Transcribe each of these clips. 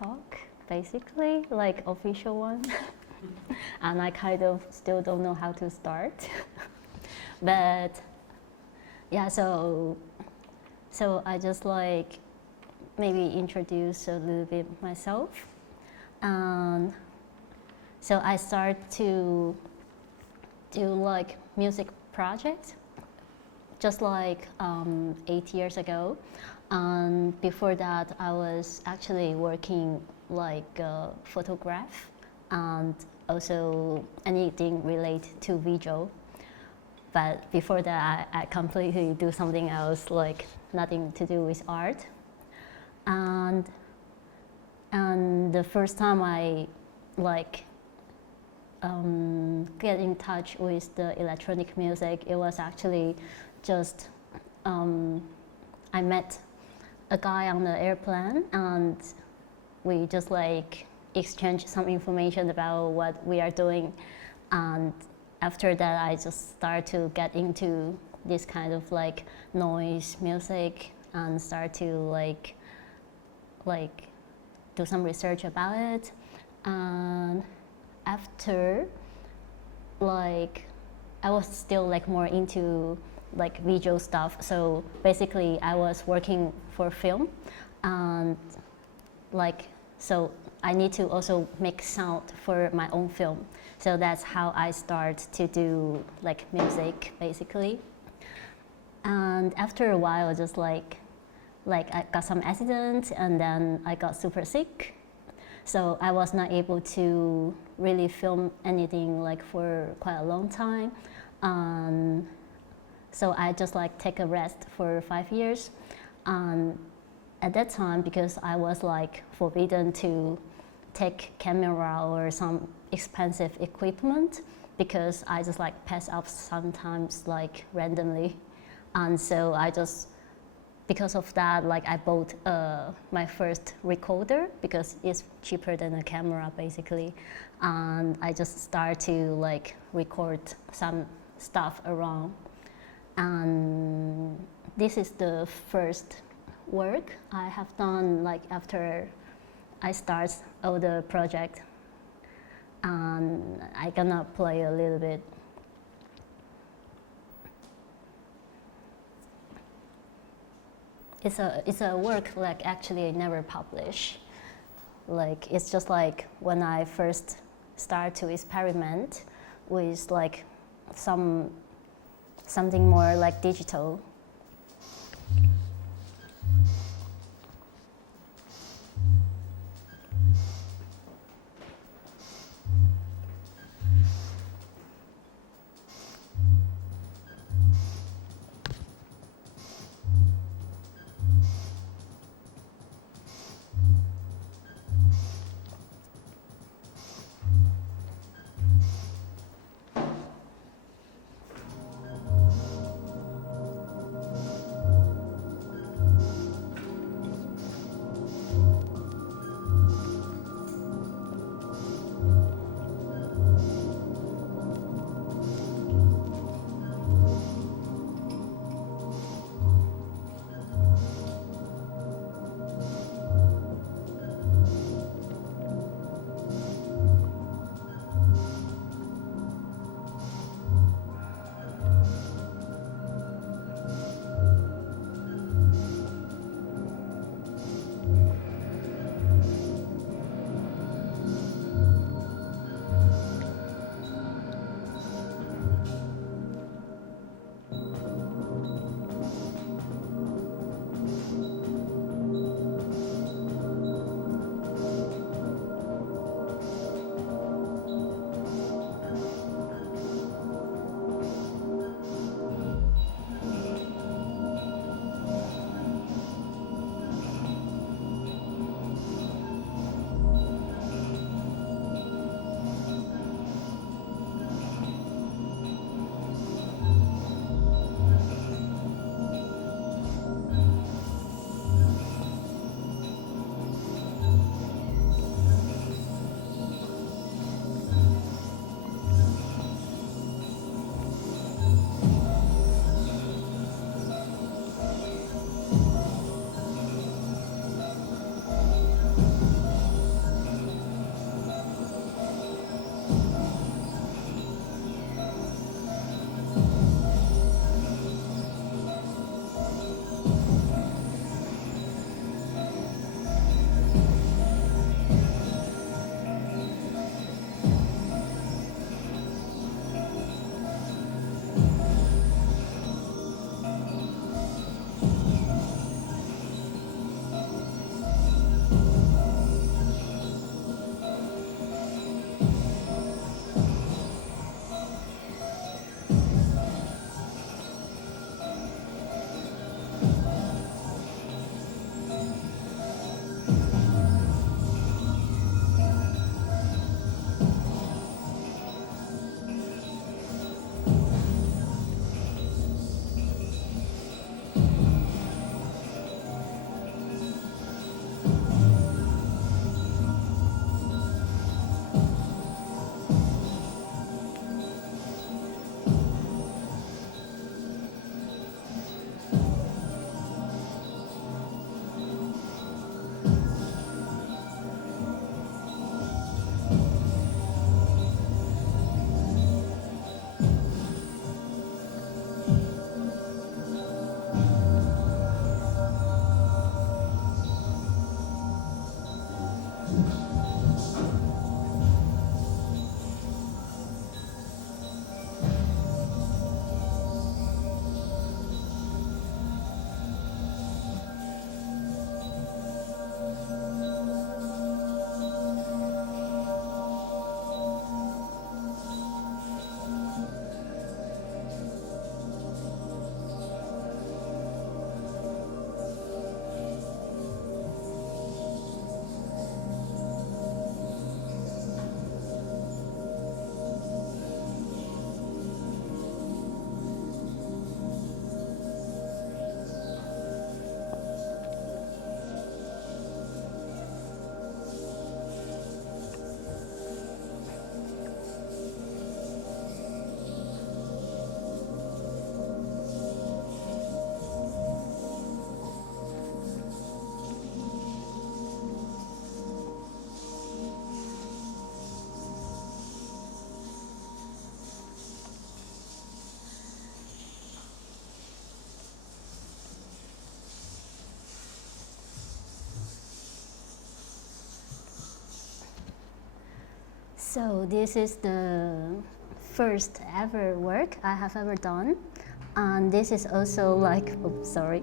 talk, basically, like official one. And I kind of still don't know how to start. But yeah, so I just like maybe introduce a little bit myself. And so I start to do like music projects just like 8 years ago. And before that, I was actually working like a photograph and also anything related to visual. But before that, I completely do something else, like nothing to do with art. And the first time I like get in touch with the electronic music, it was actually just I met a guy on the airplane, and we just like exchanged some information about what we are doing. And after that, I just started to get into this kind of like noise music and start to like do some research about it. And after, like, I was still like more into like visual stuff. So basically, I was working for film, and like so I need to also make sound for my own film. So that's how I start to do like music, basically. And after a while, just like I got some accident, and then I got super sick. So I was not able to really film anything like for quite a long time. So I just like take a rest for 5 years. At that time, because I was like forbidden to take camera or some expensive equipment, because I just like pass out sometimes like randomly. And so I just, because of that, like I bought my first recorder because it's cheaper than a camera basically. And I just start to like record some stuff around. And this is the first work I have done like after I start all the project. And I gonna play a little bit. It's a work like actually I never publish. Like it's just like when I first start to experiment with like something more like digital. So this is the first ever work I have ever done, and this is also like, oh, sorry.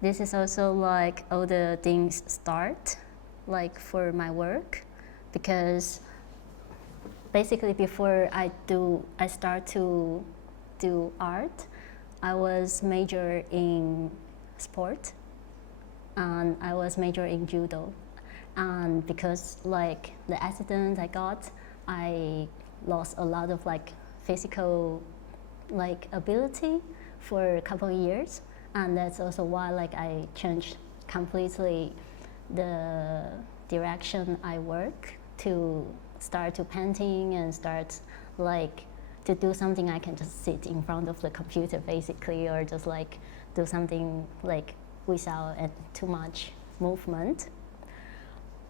This is also like all the things start, like for my work, because basically before I start to do art, I was major in sport, and I was major in judo. And because like the accident I got, I lost a lot of like physical like ability for a couple of years, and that's also why like I changed completely the direction I work to start to painting and start like to do something I can just sit in front of the computer basically, or just like do something like without too much movement.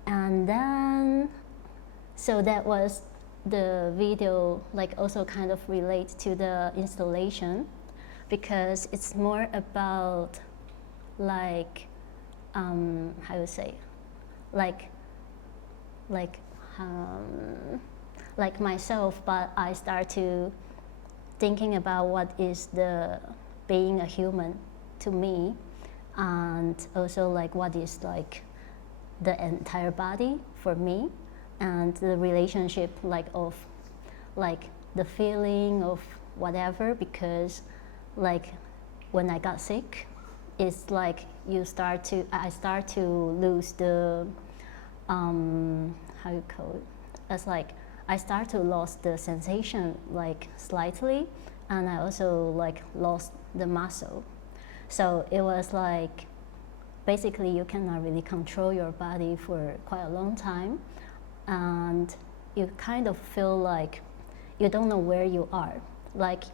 And then, so that was the video, like also kind of relate to the installation, because it's more about like, how you say, like myself, but I start to thinking about what is the being a human to me, and also like what is like the entire body for me, and the relationship like of like the feeling of whatever, because like when I got sick, it's like I start to lose the how you call it, it's like I start to lose the sensation like slightly, and I also like lost the muscle. So it was like basically you cannot really control your body for quite a long time, and you kind of feel like you don't know where you are, like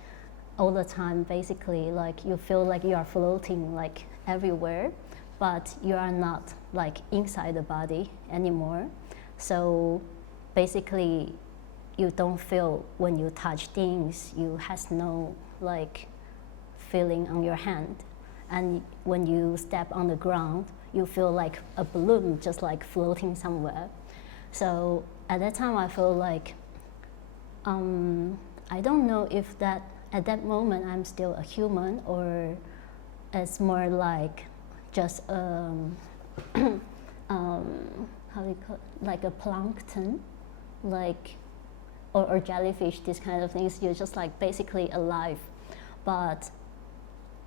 all the time basically, like you feel like you are floating like everywhere, but you are not like inside the body anymore. So basically you don't feel when you touch things, you has no like feeling on your hand. And when you step on the ground, you feel like a balloon just like floating somewhere. So at that time I feel like, I don't know if that at that moment I'm still a human, or it's more like just how do you call it? Like a plankton, like or jellyfish, these kind of things. You're just like basically alive, but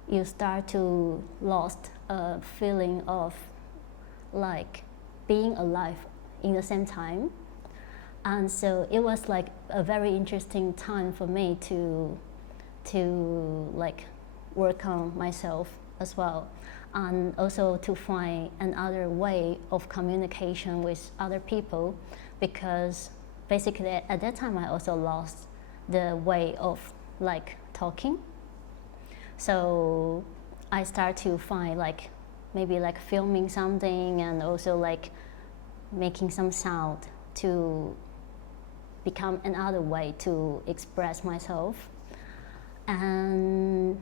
you start to lost a feeling of like being alive in the same time. And so it was like a very interesting time for me to like work on myself as well, and also to find another way of communication with other people, because basically at that time I also lost the way of like talking. So I start to find like maybe like filming something, and also like making some sound to become another way to express myself. And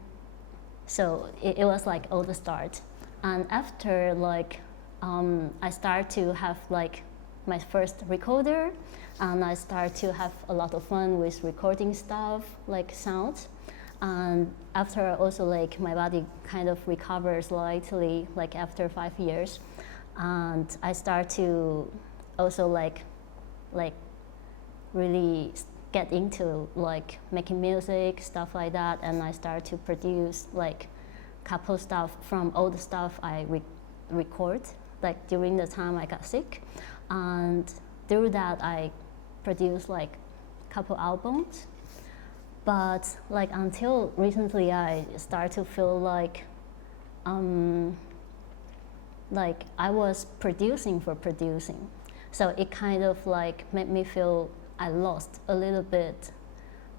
so it was like all the start. And after like I start to have like my first recorder, and I start to have a lot of fun with recording stuff like sounds. And after also like my body kind of recovers slightly like after 5 years, and I start to also like really get into like making music, stuff like that, and I start to produce like couple stuff from all the stuff I record like during the time I got sick, and through that I produced like couple albums. But like until recently I start to feel like I was producing for producing, so it kind of like made me feel I lost a little bit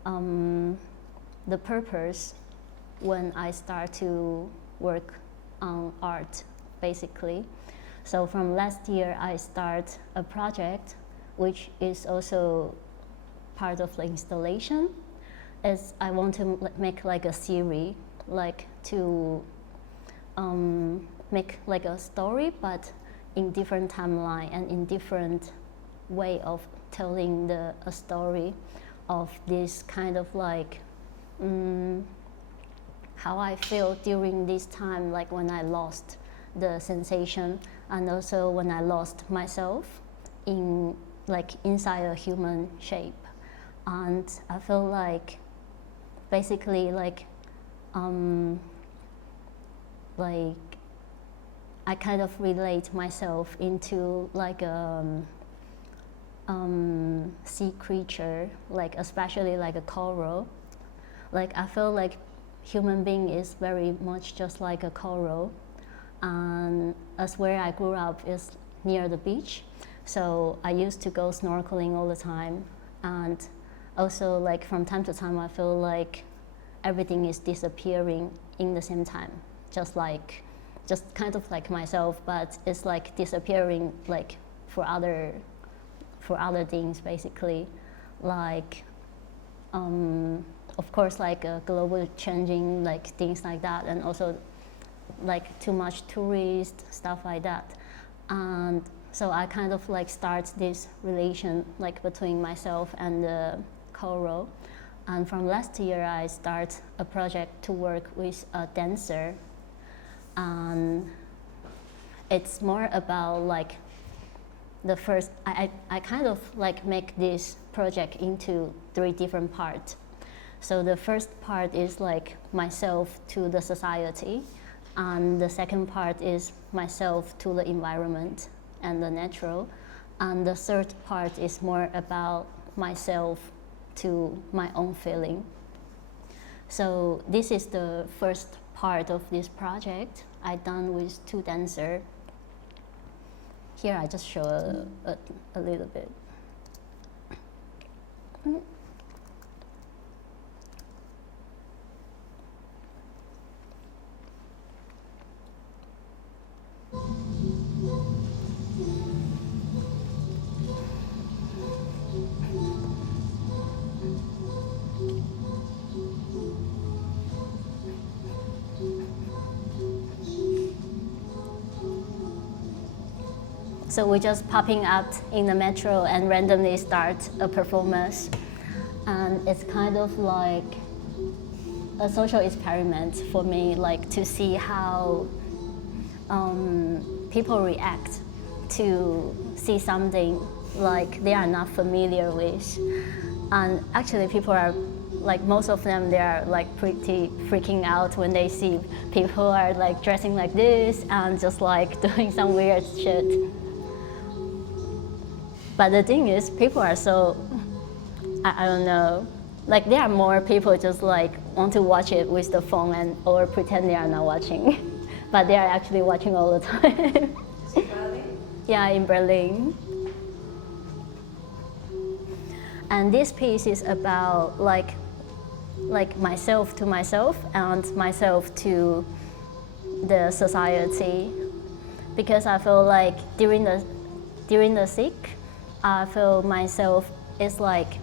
the purpose when I start to work on art, basically. So from last year, I start a project, which is also part of the installation. Is I want to make like a series, like to make like a story, but in different timeline and in different way of telling a story of this kind of like how I feel during this time, like when I lost the sensation, and also when I lost myself in like inside a human shape. And I feel like basically like I kind of relate myself into like a sea creature, like especially like a coral. Like I feel like human being is very much just like a coral, and as where I grew up is near the beach, so I used to go snorkeling all the time, and also like from time to time I feel like everything is disappearing in the same time, just kind of like myself, but it's like disappearing like for other things, basically, like of course like global changing, like things like that, and also like too much tourist stuff like that. And so I kind of like start this relation like between myself and the coral. And from last year I start a project to work with a dancer, and it's more about like the first, I kind of like make this project into 3 different parts. So the first part is like myself to the society, and the second part is myself to the environment and the natural, and the third part is more about myself to my own feeling. So this is the first part of this project I done with 2 dancers. Here I just show a little bit. So we're just popping up in the metro and randomly start a performance. And it's kind of like a social experiment for me, like to see how people react to see something like they are not familiar with. And actually people are like, most of them, they are like pretty freaking out when they see people are like dressing like this and just like doing some weird shit. But the thing is, people are so, I don't know, like there are more people just like want to watch it with the phone and or pretend they are not watching, but they are actually watching all the time. In Berlin? Yeah, in Berlin. And this piece is about like myself to myself and myself to the society, because I feel like during the sick, I feel myself is like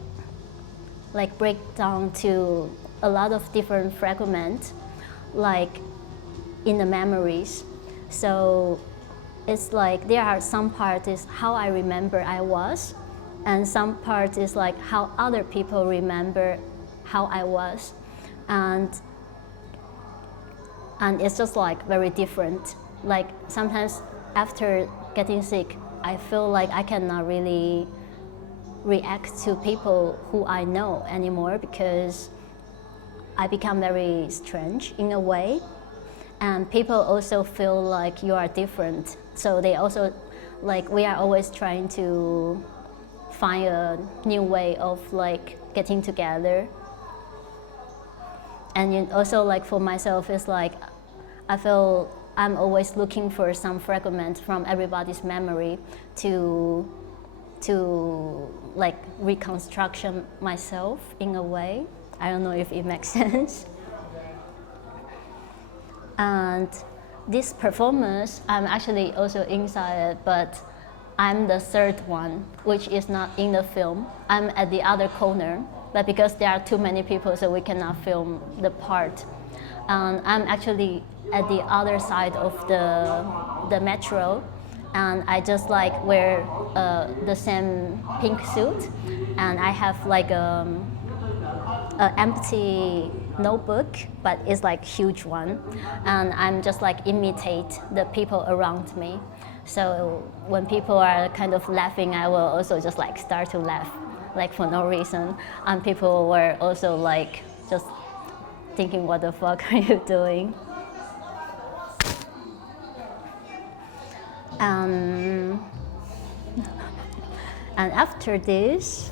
break down to a lot of different fragments, like in the memories. So it's like there are some parts is how I remember I was, and some parts is like how other people remember how I was, and it's just like very different. Like sometimes after getting sick, I feel like I cannot really react to people who I know anymore because I become very strange in a way, and people also feel like you are different. So they also, like, we are always trying to find a new way of like getting together. And also, like, for myself, it's like I feel I'm always looking for some fragment from everybody's memory to like reconstruction myself in a way. I don't know if it makes sense. And this performance, I'm actually also inside it, but I'm the third one, which is not in the film. I'm at the other corner, but because there are too many people, so we cannot film the part. I'm actually at the other side of the metro, and I just like wear the same pink suit, and I have like an empty notebook, but it's like huge one, and I'm just like imitate the people around me. So when people are kind of laughing, I will also just like start to laugh, like for no reason, and people were also like just thinking, what the fuck are you doing? And after this,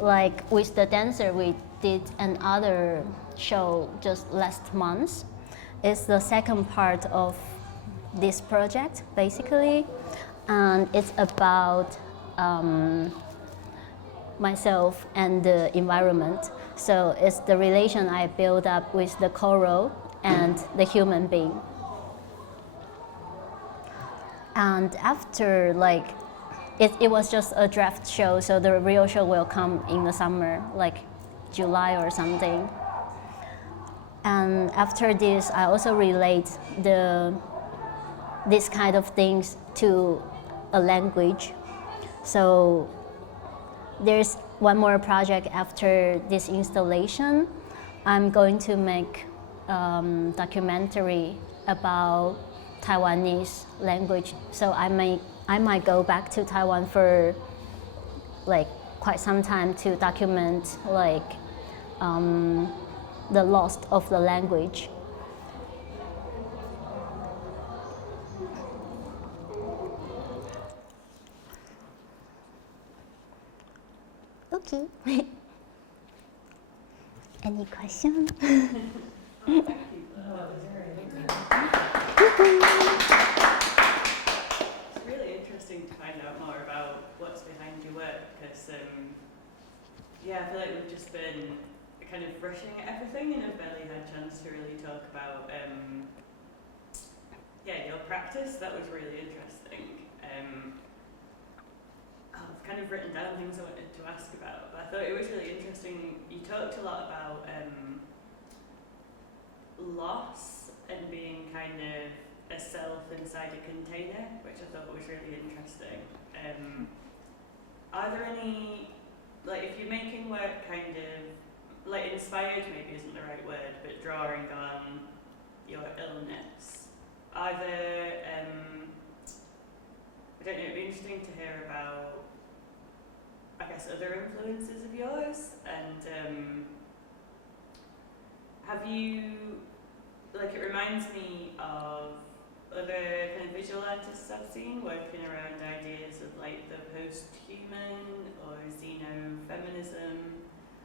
like with the dancer, we did another show just last month. It's the second part of this project, basically, and it's about myself and the environment. So it's the relation I build up with the coral and the human being. And after, like, it was just a draft show, so the real show will come in the summer, like July or something. And after this, I also relate this kind of things to a language. So there's one more project after this installation. I'm going to make documentary about Taiwanese language. So I might go back to Taiwan for like quite some time to document like the loss of the language. Okay. Any questions? It's really interesting to find out more about what's behind your work, because I feel like we've just been kind of rushing at everything and have barely had a chance to really talk about your practice. That was really interesting. I've kind of written down things I wanted to ask about, but I thought it was really interesting. You talked a lot about loss and being kind of a self inside a container, which I thought was really interesting. Are there any, like, if you're making work kind of, like, inspired maybe isn't the right word, but drawing on your illness, are there, I don't know, it'd be interesting to hear about, I guess, other influences of yours, and have you, like, it reminds me of other kind of visual artists I've seen working around ideas of like the post-human or xenofeminism.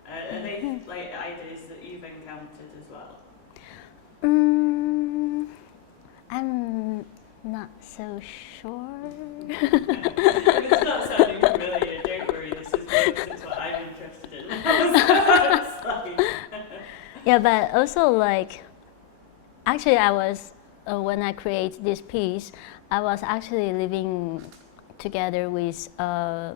Are they like ideas that you've encountered as well? I'm not so sure. If it's not sounding familiar, don't worry, this is what I'm interested in. Yeah, but also like, actually I was, when I create this piece, I was actually living together with a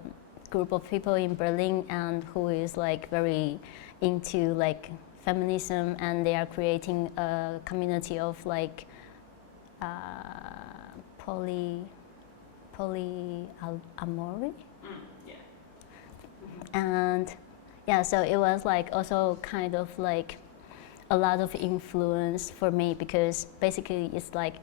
group of people in Berlin, and who is like very into like feminism, and they are creating a community of like polyamory. Yeah. And yeah, so it was like also kind of like a lot of influence for me, because basically it's like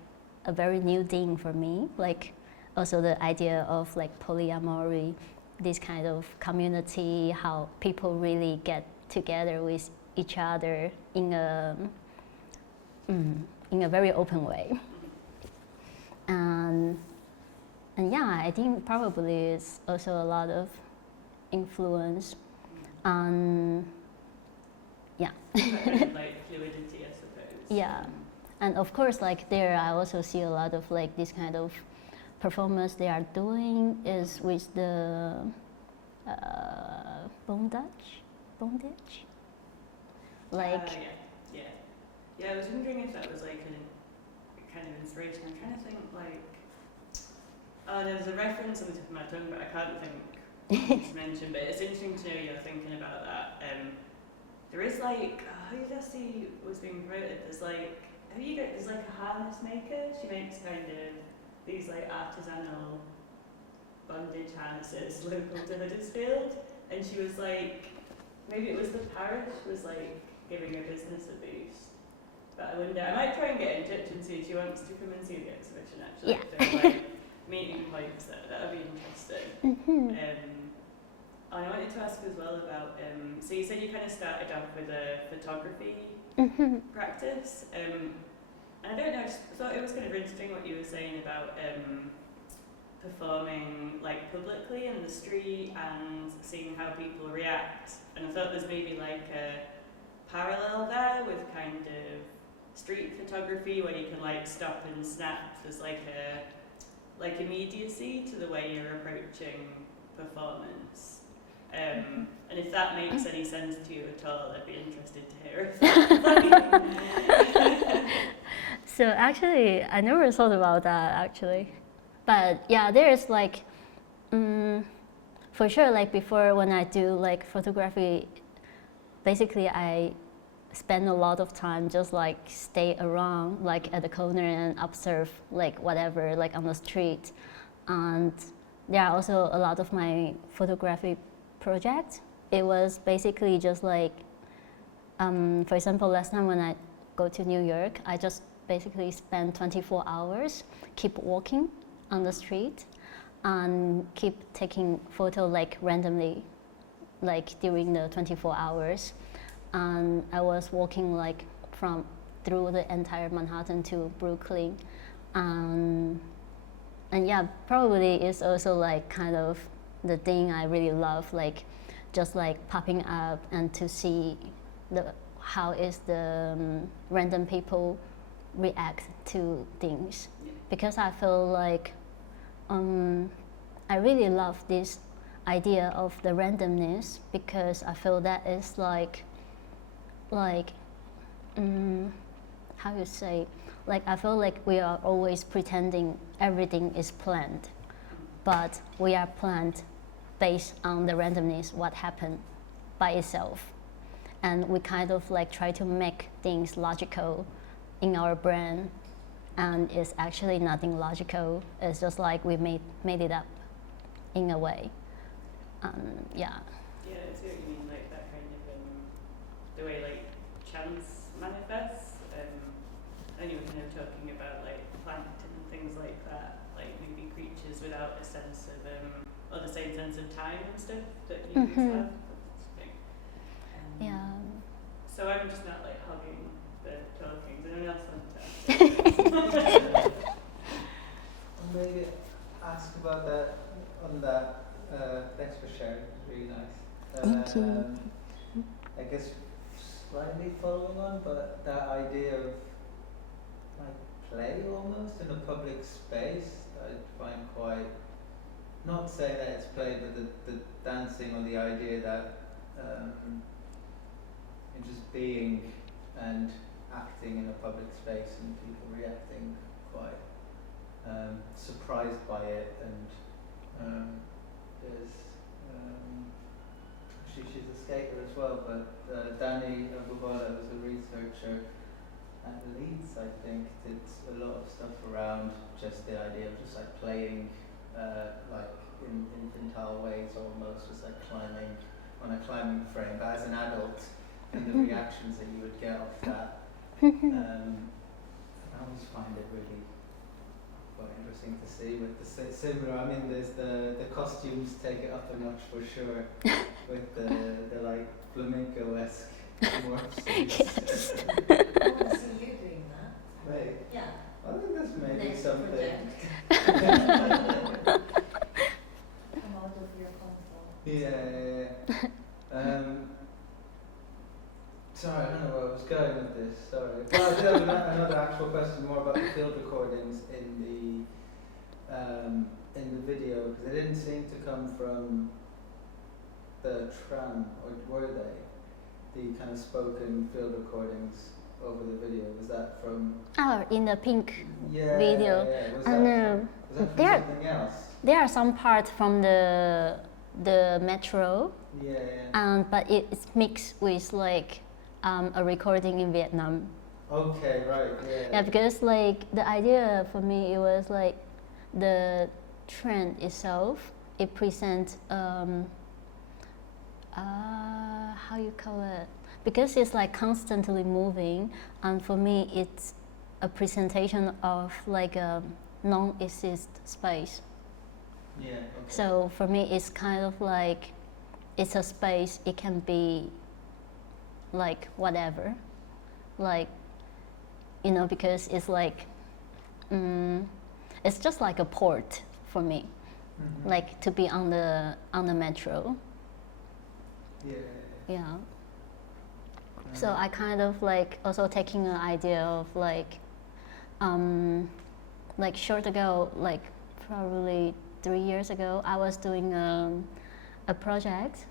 a very new thing for me, like also the idea of like polyamory, this kind of community, how people really get together with each other in a very open way. And yeah, I think probably it's also a lot of influence on, yeah. Kind of like fluidity, I suppose. Yeah, and of course, like there, I also see a lot of like this kind of performance they are doing is with the bondage, like. Yeah, I was wondering if that was like a kind of inspiration. I'm trying to think like, there's a reference on the tip of my tongue, but I can't think to mention. But it's interesting to know you're thinking about that. There is like, who did I see was being promoted? There's like, there's like a harness maker. She makes kind of these like artisanal bondage harnesses local to Huddersfield, and she was like, maybe it was the parish was like giving her business a boost. But I wonder, I might try and get in touch and see if she wants to come and see the exhibition actually. Yeah. If there are like meeting points there, that would be interesting. And I wanted to ask as well about, so you said you kind of started off with a photography practice. And I don't know, I just thought it was kind of interesting what you were saying about performing like publicly in the street and seeing how people react. And I thought there's maybe like a parallel there with kind of street photography where you can like stop and snap. There's like a immediacy to the way you're approaching performance. And if that makes any sense to you at all, I'd be interested to hear if that. So actually, I never thought about that actually. But yeah, there's like, for sure, like before when I do like photography, basically I spend a lot of time just like stay around like at the corner and observe like whatever like on the street. And there are also a lot of my photography projects. It was basically just like, for example, last time when I go to New York, I just basically spend 24 hours, keep walking on the street and keep taking photo like randomly, like during the 24 hours. And I was walking like through the entire Manhattan to Brooklyn. And yeah, probably it's also like kind of the thing I really love, like just like popping up and to see how is the random people react to things. Because I feel like I really love this idea of the randomness, because I feel that is like how you say, like I feel like we are always pretending everything is planned, but we are planned based on the randomness, what happened by itself. And we kind of like try to make things logical in our brain, and it's actually nothing logical. It's just like we made it up in a way. Yeah. Yeah, I see what you mean, like that kind of the way like chance manifests. And you were kind of talking about like plankton and things like that, like maybe creatures without a sense of or the same sense of time and stuff that humans have. Yeah. So I'm just not like hogging the talking. Does anyone else want to ask? Maybe ask about that on that. Thanks for sharing. It was really nice. Thank you. I guess slightly following on, but that idea of like play almost in a public space, I find quite, not saying that it's play, but the dancing or the idea that you're just being and acting in a public space and people reacting quite surprised by it, and there's she's a skater as well, but Danny Abubola was a researcher at Leeds, I think, did a lot of stuff around just the idea of just like playing like in infantile ways almost, was like climbing on a climbing frame, but as an adult, and the reactions that you would get off that. I always find it really quite interesting to see with the similar. I mean, there's the costumes take it up a notch for sure, with the like flamenco-esque morph suits. Yes. I want to see you doing that. Right. Yeah. I think that's maybe Next something. project. Come out of your comfort. Yeah. Sorry, I don't know where I was going with this. Sorry. Well, I do have another actual question more about the field recordings in the video, because they didn't seem to come from the tram, or were they? The kind of spoken field recordings over the video, was that from? Oh, in the pink Yeah. video. Yeah. Was I that know. was that from There- something else? There are some parts from the metro, Yeah. but it's mixed with like a recording in Vietnam. Okay. Right. Yeah. Yeah, because like the idea for me, it was like the trend itself. It presents how you call it? Because it's like constantly moving, and for me, it's a presentation of like a non-exist space. Yeah. Okay. So for me, it's kind of like it's a space. It can be like whatever, like because it's like it's just like a port for me, Mhm. like to be on the metro. Yeah. Yeah. So I kind of like also taking an idea of like short ago, like probably 3 years ago, I was doing a project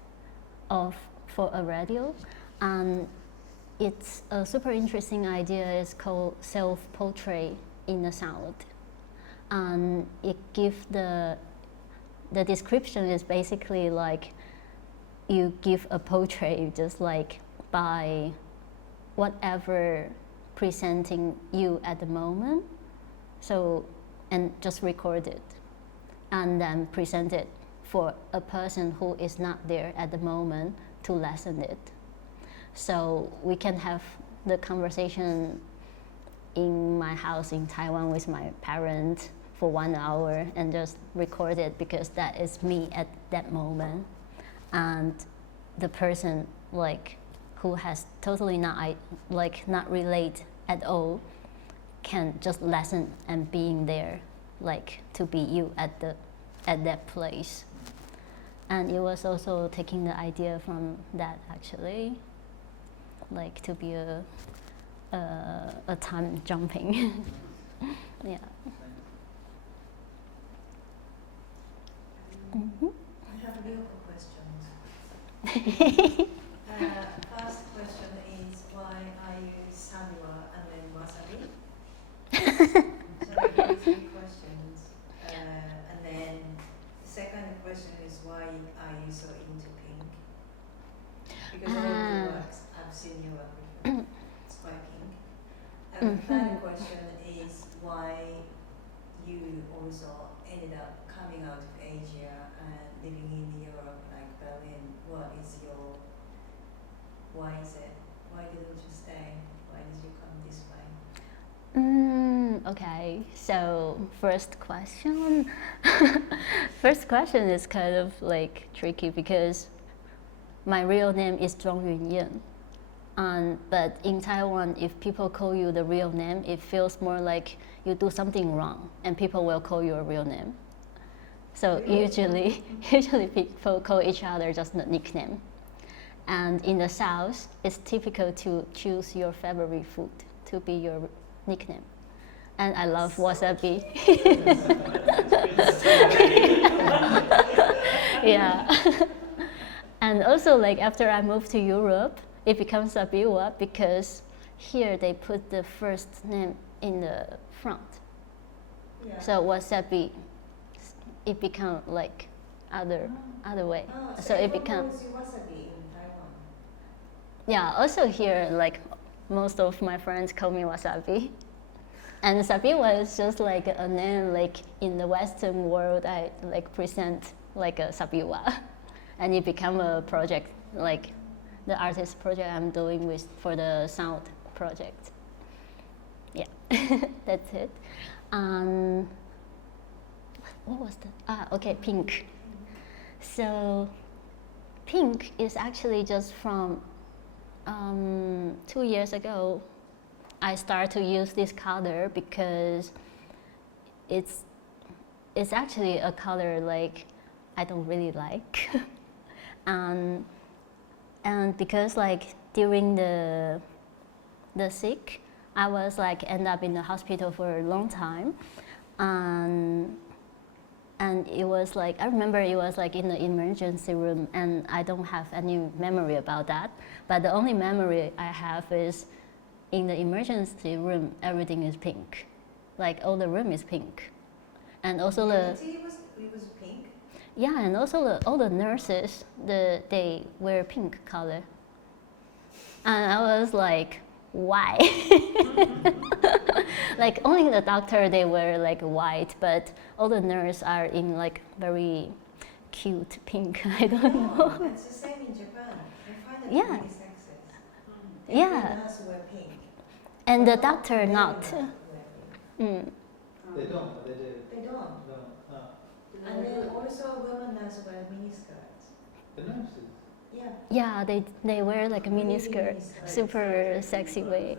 for a radio, and it's a super interesting idea. It's called self-portrait in the sound, and it gives the description is basically like you give a portrait just like by whatever presenting you at the moment, so and just record it and then present it for a person who is not there at the moment to listen it. So we can have the conversation in my house in Taiwan with my parents for 1 hour and just record it, because that is me at that moment. And the person like who has totally not relate at all can just listen and being there, like to be you at that place. And it was also taking the idea from that, actually, like to be a time jumping. Yeah. Mm-hmm. I have a local questions. First question is, why are you Sabiwa and then wasabi? So I have 3 questions. And then the second question is, why are you so into pink? Because all of your works, I've seen your work before. It's quite pink. And the third question is, why you also ended up coming out of Asia and living in Europe, like Berlin. Why is it? Why didn't you stay? Why did you come this way? Okay, so first question. First question is kind of like tricky because my real name is Zhuang Yunyan. But in Taiwan, if people call you the real name, it feels more like you do something wrong and people will call you a real name. So usually people call each other just a nickname. And in the South, it's typical to choose your favorite food to be your nickname. And I love wasabi. Yeah. And also, like after I moved to Europe, it becomes Sabiwa because here they put the first name in the front. Yeah. So wasabi, it become like other way. Oh, So it become. calls you wasabi in Taiwan. Yeah. Also here, like most of my friends call me wasabi. And Sabiwa is just like a name, like in the Western world, I like present like a Sabiwa, and it become a project, like the artist project I'm doing with for the sound project. Yeah, that's it. What was that? Okay, pink. So, pink is actually just from 2 years ago. I started to use this color because it's actually a color like I don't really like, and because like during the sick, I was like end up in the hospital for a long time, and it was like I remember it was like in the emergency room, and I don't have any memory about that. But the only memory I have is in the emergency room, everything is pink, like all the room is pink, and also it was pink. yeah, and also all the nurses they wear pink color, and I was like, why? Like only the doctor they wear like white, but all the nurses are in like very cute pink. I don't know. It's the same in Japan. I find that Yeah. really sexist. Yeah. Nurses wear pink. And the But doctor male not. nurses wear pink. Mm. They don't, but they do. They don't. No. And then also women nurses wear miniskirts. The nurses. Yeah. Yeah, they wear like a mini Really skirt, miniskirt. super sexy way.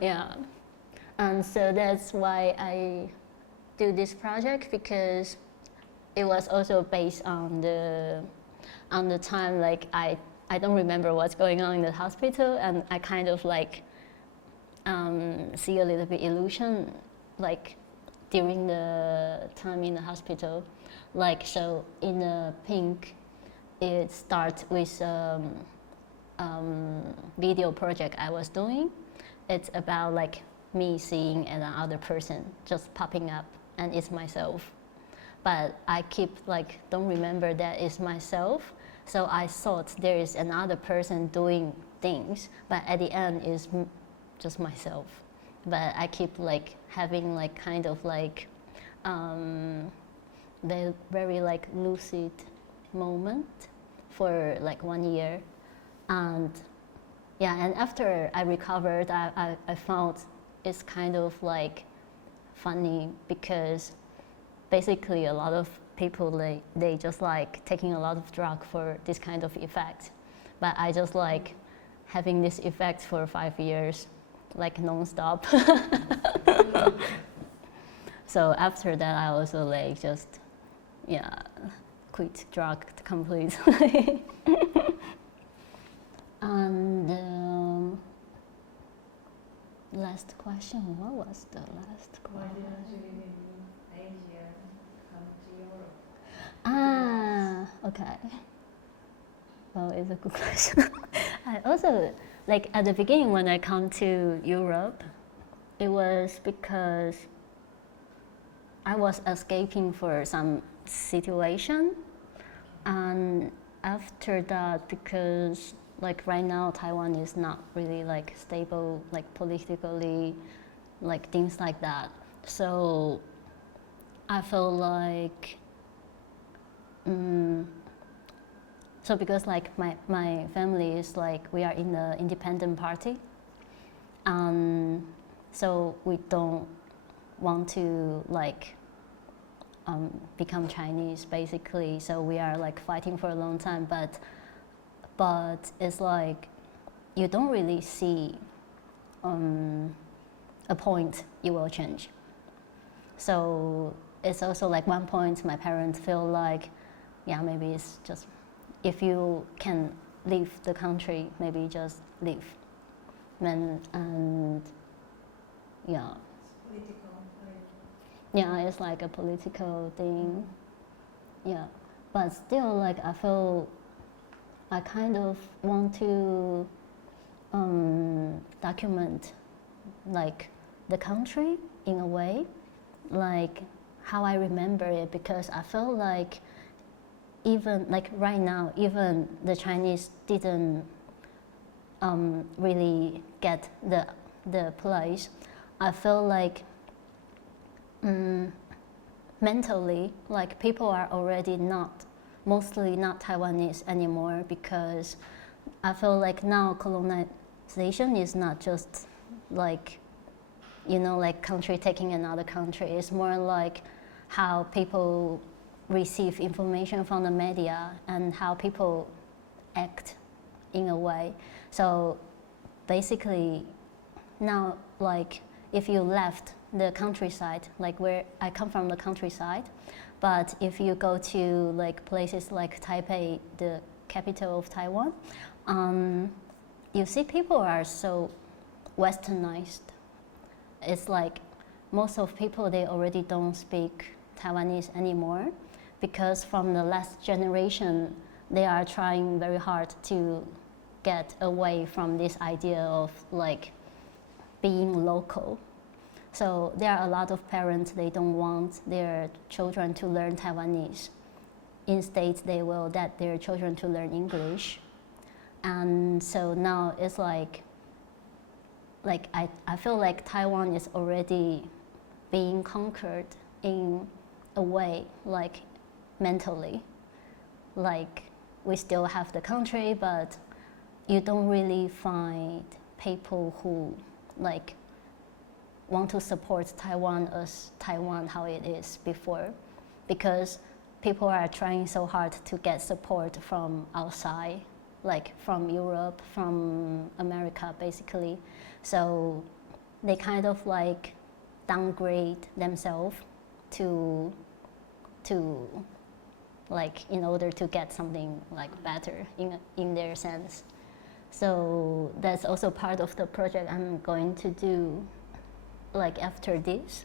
Yeah, and so that's why I do this project, because it was also based on the time like I don't remember what's going on in the hospital, and I kind of like see a little bit illusion like during the time in the hospital. Like so in the pink, it starts with video project I was doing. It's about like me seeing another person just popping up, and it's myself. But I keep like don't remember that it's myself. So I thought there is another person doing things, but at the end is just myself. But I keep like having like kind of like the very like lucid moment for like 1 year, and yeah, and after I recovered, I found it's kind of like funny, because basically a lot of people they just like taking a lot of drug for this kind of effect, but I just like having this effect for 5 years, like non-stop. So after that, I also like just quit drug completely. And last question, what was the last Why question? didn't you live in Asia, come to Europe? Okay. Well, it's a good question. I also, like at the beginning when I come to Europe, it was because I was escaping for some situation, and after that, because like right now Taiwan is not really like stable, like politically, like things like that. So I feel like so because like my family is like we are in the independent party, so we don't want to like become Chinese basically. So we are like fighting for a long time, but it's like you don't really see a point you will change. So it's also like one point my parents feel like, yeah, maybe it's just if you can leave the country, maybe just leave. And yeah. Political, right? Yeah, it's like a political thing. Yeah, but still, like I feel I kind of want to document like the country in a way, like how I remember it, because I feel like even like right now, even the Chinese didn't really get the the place, I feel like mentally, like people are already mostly not Taiwanese anymore, because I feel like now colonization is not just like, like country taking another country. It's more like how people receive information from the media and how people act in a way. So basically now, like if you left the countryside, like where I come from, the countryside, but if you go to like places like Taipei, the capital of Taiwan, you see people are so westernized. It's like most of people, they already don't speak Taiwanese anymore, because from the last generation, they are trying very hard to get away from this idea of like being local. So there are a lot of parents, they don't want their children to learn Taiwanese. Instead, they will let their children to learn English. And so now it's like I feel like Taiwan is already being conquered in a way, like mentally. Like we still have the country, but you don't really find people who like want to support Taiwan as Taiwan how it is before, because people are trying so hard to get support from outside, like from Europe, from America basically. So they kind of like downgrade themselves to like in order to get something like better in their sense. So that's also part of the project I'm going to do like after this.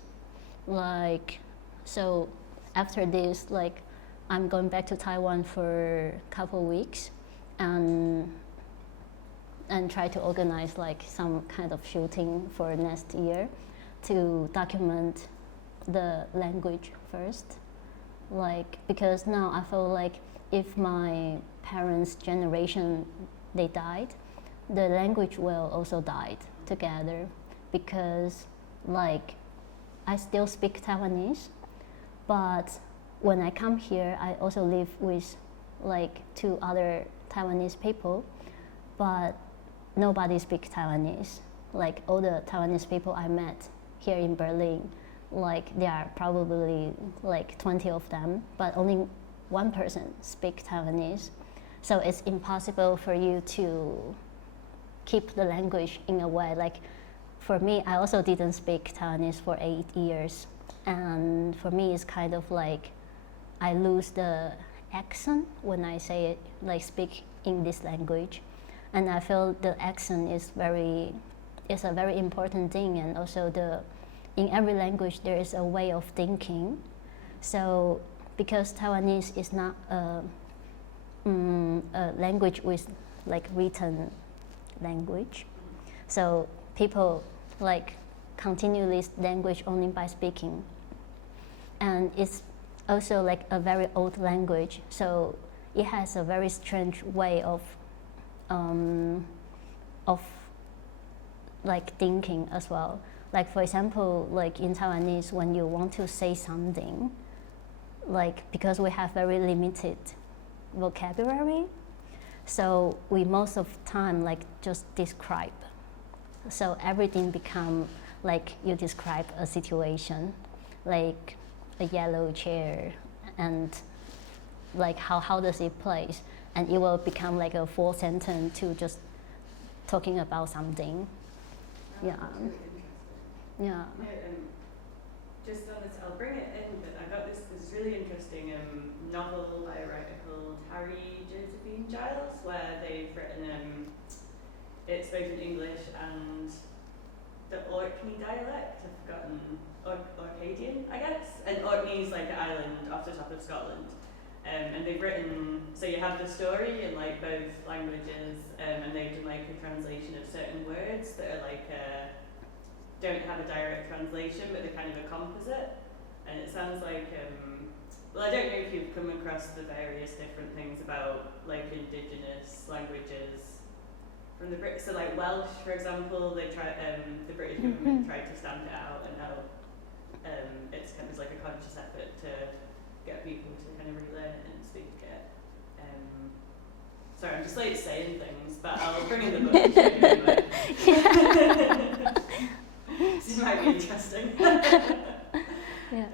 Like so after this, like I'm going back to Taiwan for a couple weeks and try to organize like some kind of shooting for next year to document the language first. Like because now I feel like if my parents' generation they died, the language will also died together, because like I still speak Taiwanese, but when I come here I also live with like 2 other Taiwanese people, but nobody speaks Taiwanese. Like all the Taiwanese people I met here in Berlin, like there are probably like 20 of them, but only 1 person speaks Taiwanese. So it's impossible for you to keep the language in a way. Like for me, I also didn't speak Taiwanese for 8 years, and for me it's kind of like I lose the accent when I say it, like speak in this language. And I feel the accent is a very important thing, and also in every language there is a way of thinking. So because Taiwanese is not a language with like written language, so people like continue this language only by speaking, and it's also like a very old language, so it has a very strange way of like thinking as well. Like for example, like in Taiwanese, when you want to say something, like because we have very limited vocabulary, so we most of time like just describe. So everything become like you describe a situation, like a yellow chair, and like how does it place, and it will become like a full sentence to just talking about something. Yeah. Really interesting. Yeah. Just on this, I'll bring it in, but I got this really interesting novel by a writer called Harry Josephine Giles, where they've written it's both in English and the Orkney dialect. I've forgotten Orcadian, I guess. And Orkney is like an island off the top of Scotland. And they've written, so you have the story in like both languages, and they've done like a translation of certain words that are like don't have a direct translation, but they're kind of a composite. And it sounds like, well, I don't know if you've come across the various different things about like indigenous languages from the British. So like Welsh, for example, they try the British government tried to stamp it out, and now it's kind of like a conscious effort to get people to kind of relearn it and speak it. Sorry, I'm just like saying things, but I'll bring in the book and show you anyway. This might be interesting. Yeah.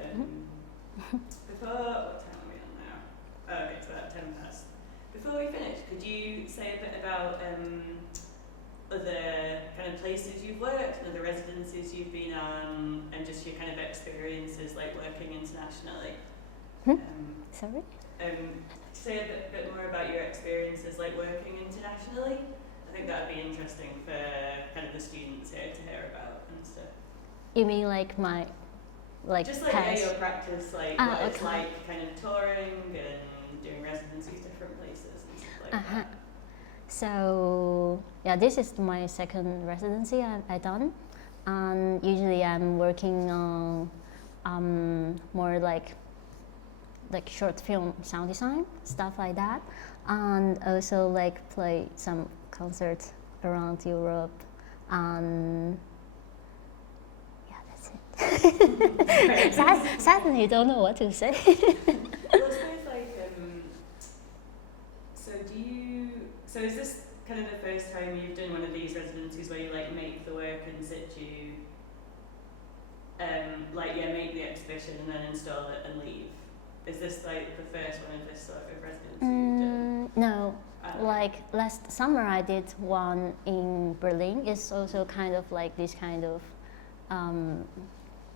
Before, what time are we on now? Oh, okay, it's about 10 past. Before we finish, could you say a bit about other kind of places you've worked, and other residencies you've been on, and just your kind of experiences like working internationally? Sorry? Say a bit more about your experiences like working internationally. I think that would be interesting for kind of the students here to hear about and stuff. You mean like my Just like past? your practice, like what it's okay. like kind of touring and doing residencies different places and stuff like that. So yeah, this is my second residency I done, and usually I'm working on more like short film sound design, stuff like that, and also like play some concerts around Europe, and yeah, that's it. Sadly, don't know what to say. Well, I suppose like so is this kind of the first time you've done one of these residencies where you like make the work in situ, make the exhibition and then install it and leave? Is this like the first one of this sort of residency you've done? No, like last summer I did one in Berlin. It's also kind of like this kind of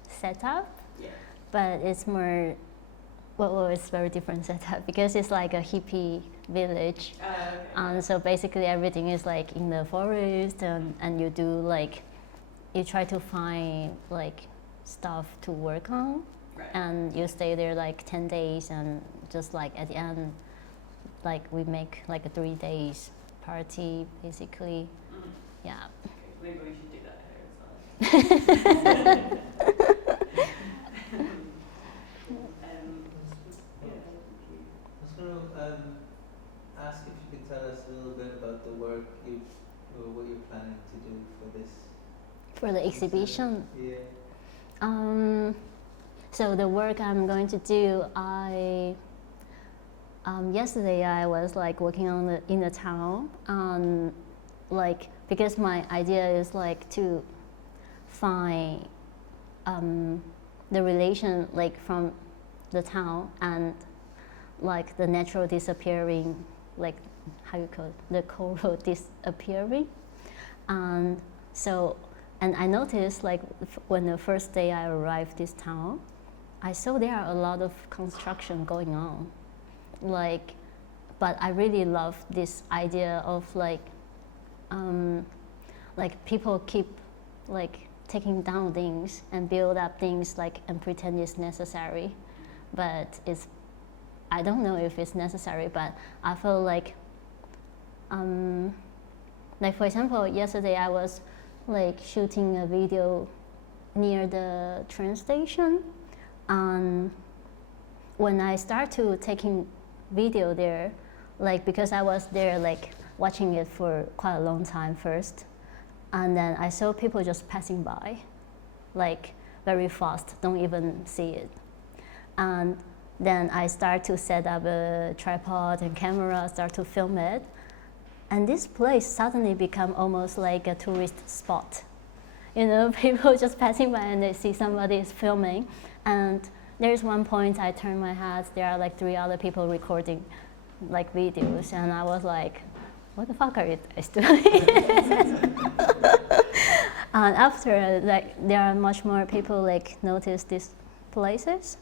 setup, Yeah. but it's more, well, it's very different setup because it's like a hippie village. Okay. And so basically everything is like in the forest, and you do like, you try to find like stuff to work on. Right. And you stay there like 10 days, and just like at the end, like we make like a 3 days party basically. Mhm. Yeah. Okay, maybe we should do that here as well. I was going to ask if you could tell us a little bit about the work what you're planning to do for this. For the exhibition. Yeah. So the work I'm going to do, yesterday I was like working in the town, like because my idea is like to find the relation like from the town and like the natural disappearing, like how you call it, the coral disappearing, and so. And I noticed, like, when the first day I arrived this town, I saw there are a lot of construction going on. Like, but I really love this idea of like people keep like taking down things and build up things like and pretend it's necessary, but I don't know if it's necessary. But I feel like for example, yesterday I was like shooting a video near the train station, and when I start to taking video there, like because I was there like watching it for quite a long time first, and then I saw people just passing by, like very fast, don't even see it, and then I start to set up a tripod and camera, start to film it. And this place suddenly become almost like a tourist spot. You know, people just passing by and they see somebody is filming. And there's one point I turn my head, there are like 3 other people recording like videos, and I was like, what the fuck are you guys doing? And after, like, there are much more people like notice these places.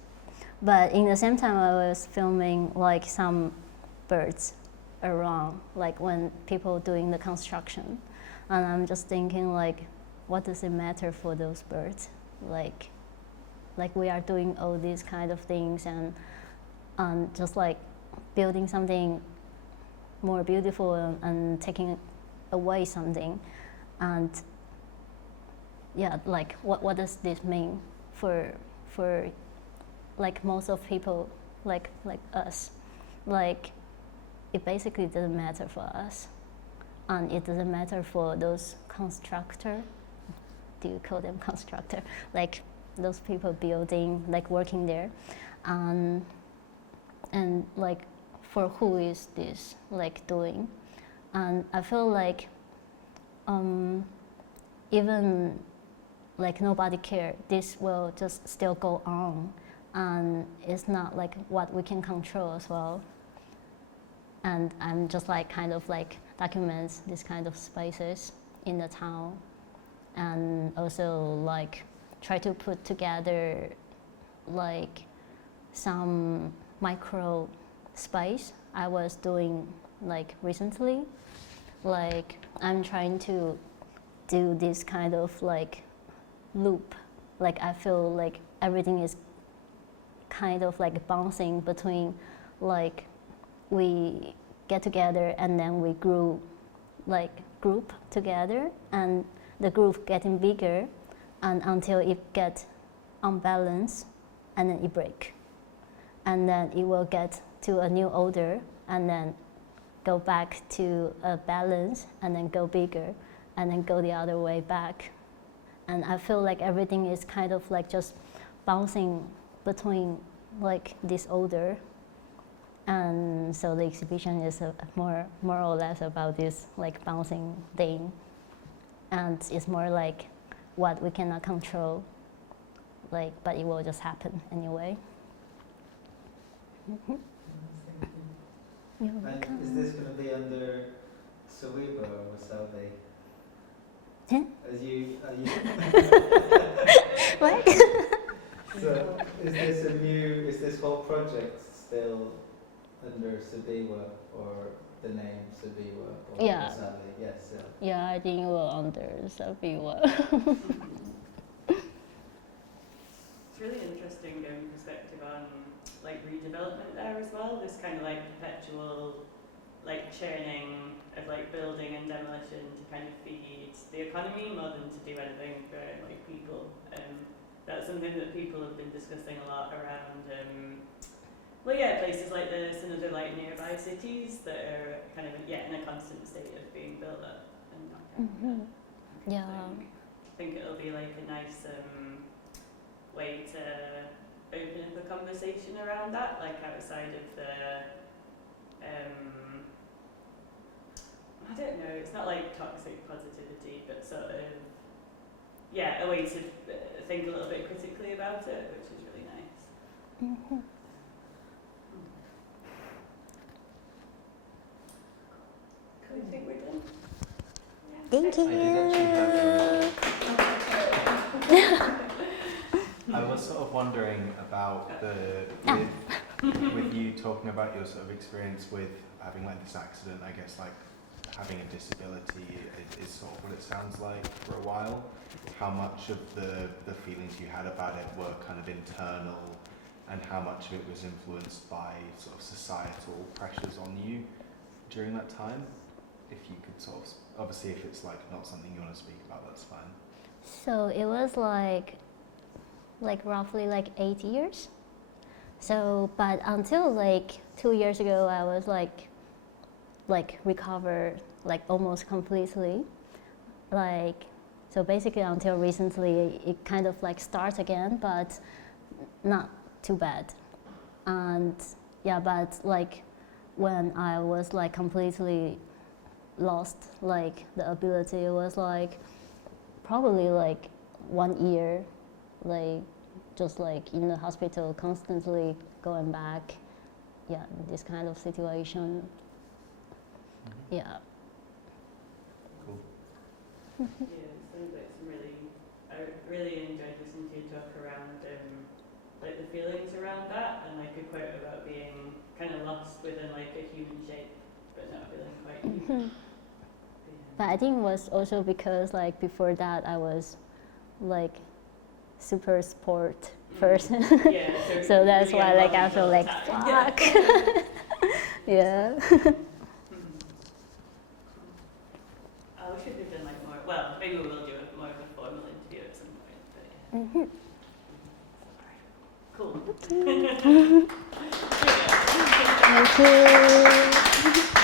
But in the same time I was filming like some birds around, like when people doing the construction, and I'm just thinking like, what does it matter for those birds? Like we are doing all these kind of things, and just like building something more beautiful and taking away something, and yeah, like what does this mean for like most of people like us? Like, it basically doesn't matter for us. and it doesn't matter for those constructor. Do you call them constructor? Like those people building, like working there, and like for who is this like doing? And I feel like even like nobody care, this will just still go on, and it's not like what we can control as well. And I'm just like kind of like documents this kind of spaces in the town, and also like try to put together like some micro space I was doing like recently. Like I'm trying to do this kind of like loop. Like I feel like everything is kind of like bouncing between like we get together and then we grew like group together, and the group getting bigger, and until it gets unbalanced and then it break, and then it will get to a new order and then go back to a balance and then go bigger and then go the other way back. And I feel like everything is kind of like just bouncing between like this order. And so the exhibition is more or less about this like bouncing thing, and it's more like what we cannot control, like, but it will just happen anyway. Mm-hmm. You're And welcome. is this going to be under Sabiwa or Sabi? Huh? Are you What? So is this whole project still under Sabiwa, or the name Sabiwa, or Yeah. Sabi? Yes. Yeah, I think we're under Sabiwa. It's really interesting perspective on like redevelopment there as well. This kind of like perpetual like churning of like building and demolition to kind of feed the economy more than to do anything for like people. That's something that people have been discussing a lot around. Well, yeah, places like this and other like nearby cities that are kind of in a constant state of being built up and not Mm-hmm. Yeah. I think it'll be like a nice way to open up a conversation around that, like outside of the I don't know, it's not like toxic positivity, but sort of a way to think a little bit critically about it, which is really nice. Mm-hmm. I think we're done. Thank you. I was sort of wondering about with you talking about your sort of experience with having like this accident. I guess like having a disability is sort of what it sounds like for a while. How much of the feelings you had about it were kind of internal, and how much of it was influenced by sort of societal pressures on you during that time? If you could sort of, obviously if it's like not something you want to speak about, that's fine. So it was like roughly like 8 years. So, but until like 2 years ago, I was like recovered like almost completely. Like, so basically until recently, it kind of like starts again, but not too bad. And yeah, but like when I was like completely lost like the ability, it was like probably like 1 year, like just like in the hospital, constantly going back, this kind of situation. Mm-hmm. Yeah. Cool. Yeah, it sounds like some I really enjoyed listening to you talk around like the feelings around that, and like a quote about being kind of lost within like a human shape, but not feeling quite human. But I think it was also because like before that I was like super sport person. Yeah, So that's really why like I feel like embodied fuck. Yeah. We should have done like more. Well, maybe we will do more of a formal interview at some point. But yeah. Mm-hmm. Cool. Thank you.